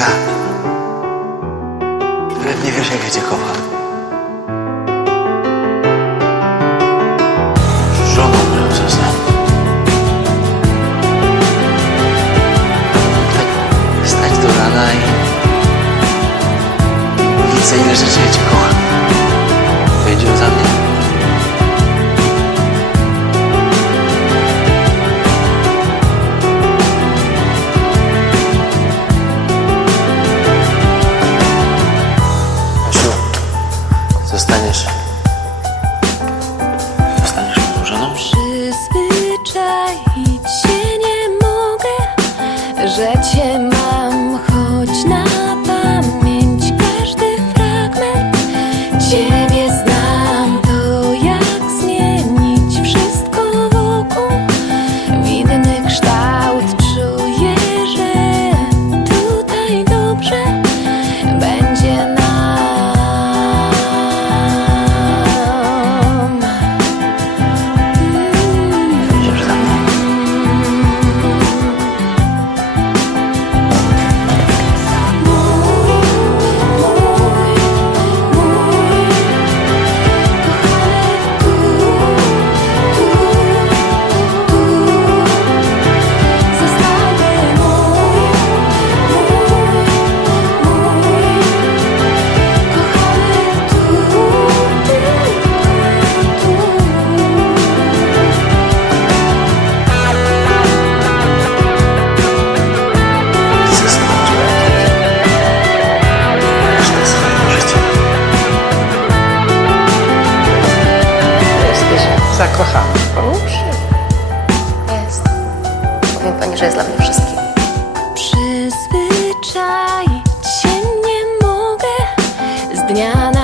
Monika. Nawet nie wiesz, jak ja cię kocham. Żoną moją zostań. Tak, stać do rana i... Widzę, ile rzeczy cię kocham. Zostaniesz... Zostaniesz moją żoną? Przyzwyczaić się nie mogę, że cię mam, choć na pamięć każdy fragment ciebie Jesteś zakochany w? Jest. Powiem pani, że jest dla mnie wszystkim. Przyzwyczaić się nie mogę z dnia na